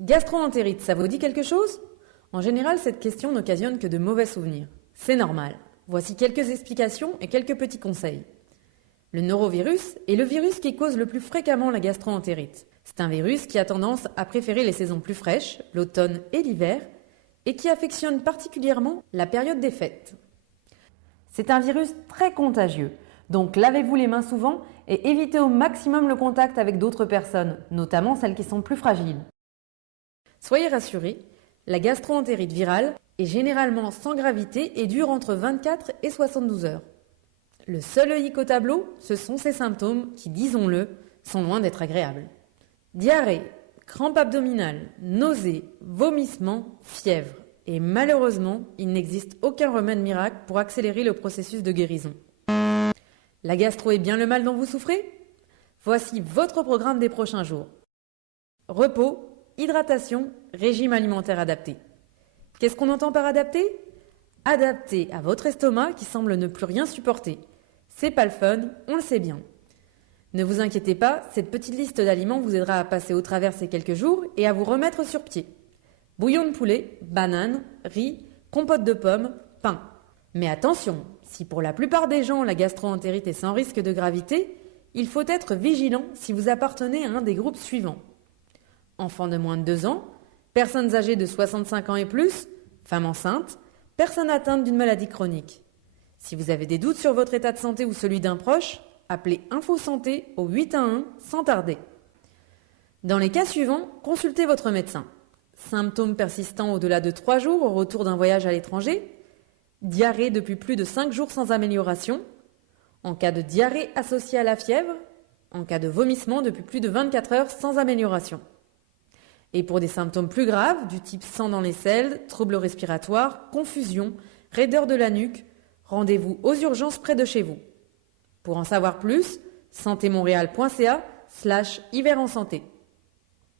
Gastro-entérite, ça vous dit quelque chose? En général, cette question n'occasionne que de mauvais souvenirs. C'est normal. Voici quelques explications et quelques petits conseils. Le norovirus est le virus qui cause le plus fréquemment la gastro-entérite. C'est un virus qui a tendance à préférer les saisons plus fraîches, l'automne et l'hiver, et qui affectionne particulièrement la période des fêtes. C'est un virus très contagieux, donc lavez-vous les mains souvent et évitez au maximum le contact avec d'autres personnes, notamment celles qui sont plus fragiles. Soyez rassurés, la gastro-entérite virale est généralement sans gravité et dure entre 24 et 72 heures. Le seul hic au tableau, ce sont ces symptômes qui, disons-le, sont loin d'être agréables. Diarrhée, crampes abdominales, nausées, vomissements, fièvre. Et malheureusement, il n'existe aucun remède miracle pour accélérer le processus de guérison. La gastro est bien le mal dont vous souffrez? Voici votre programme des prochains jours. Repos, hydratation, régime alimentaire adapté. Qu'est-ce qu'on entend par adapté? Adapté à votre estomac qui semble ne plus rien supporter. C'est pas le fun, on le sait bien. Ne vous inquiétez pas, cette petite liste d'aliments vous aidera à passer au travers ces quelques jours et à vous remettre sur pied. Bouillon de poulet, bananes, riz, compote de pommes, pain. Mais attention, si pour la plupart des gens la gastro-entérite est sans risque de gravité, il faut être vigilant si vous appartenez à un des groupes suivants. Enfants de moins de 2 ans, personnes âgées de 65 ans et plus, femmes enceintes, personnes atteintes d'une maladie chronique. Si vous avez des doutes sur votre état de santé ou celui d'un proche, appelez Info Santé au 811 sans tarder. Dans les cas suivants, consultez votre médecin. Symptômes persistants au-delà de 3 jours au retour d'un voyage à l'étranger, diarrhée depuis plus de 5 jours sans amélioration, en cas de diarrhée associée à la fièvre, en cas de vomissement depuis plus de 24 heures sans amélioration. Et pour des symptômes plus graves, du type sang dans les selles, troubles respiratoires, confusion, raideur de la nuque, rendez-vous aux urgences près de chez vous. Pour en savoir plus, santémontréal.ca/hiver en santé.